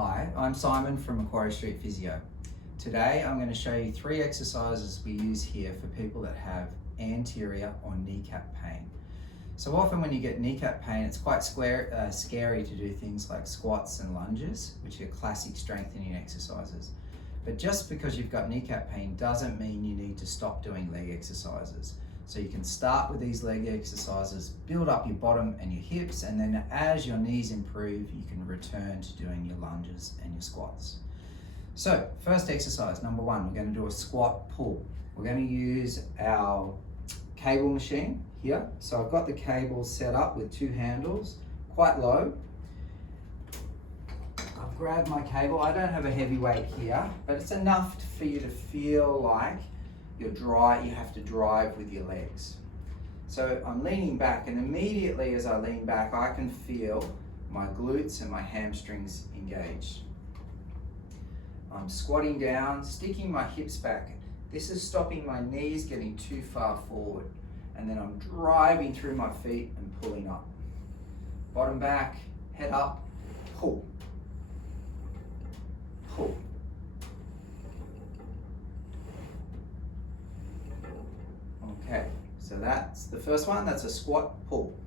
Hi, I'm Simon from Macquarie Street Physio. Today I'm going to show you 3 exercises we use here for people that have anterior or kneecap pain. So often when you get kneecap pain, it's quite scary to do things like squats and lunges, which are classic strengthening exercises. But just because you've got kneecap pain doesn't mean you need to stop doing leg exercises. So you can start with these leg exercises, build up your bottom and your hips, and then as your knees improve, you can return to doing your lunges and your squats. So first exercise, number 1, we're going to do a squat pull. We're going to use our cable machine here. So I've got the cable set up with 2 handles, quite low. I've grabbed my cable. I don't have a heavy weight here, but it's enough for you to feel like you have to drive with your legs. So I'm leaning back, and immediately as I lean back, I can feel my glutes and my hamstrings engaged. I'm squatting down, sticking my hips back. This is stopping my knees getting too far forward. And then I'm driving through my feet and pulling up. Bottom back, head up, pull. Pull. Okay, so that's the first one, that's a squat pull.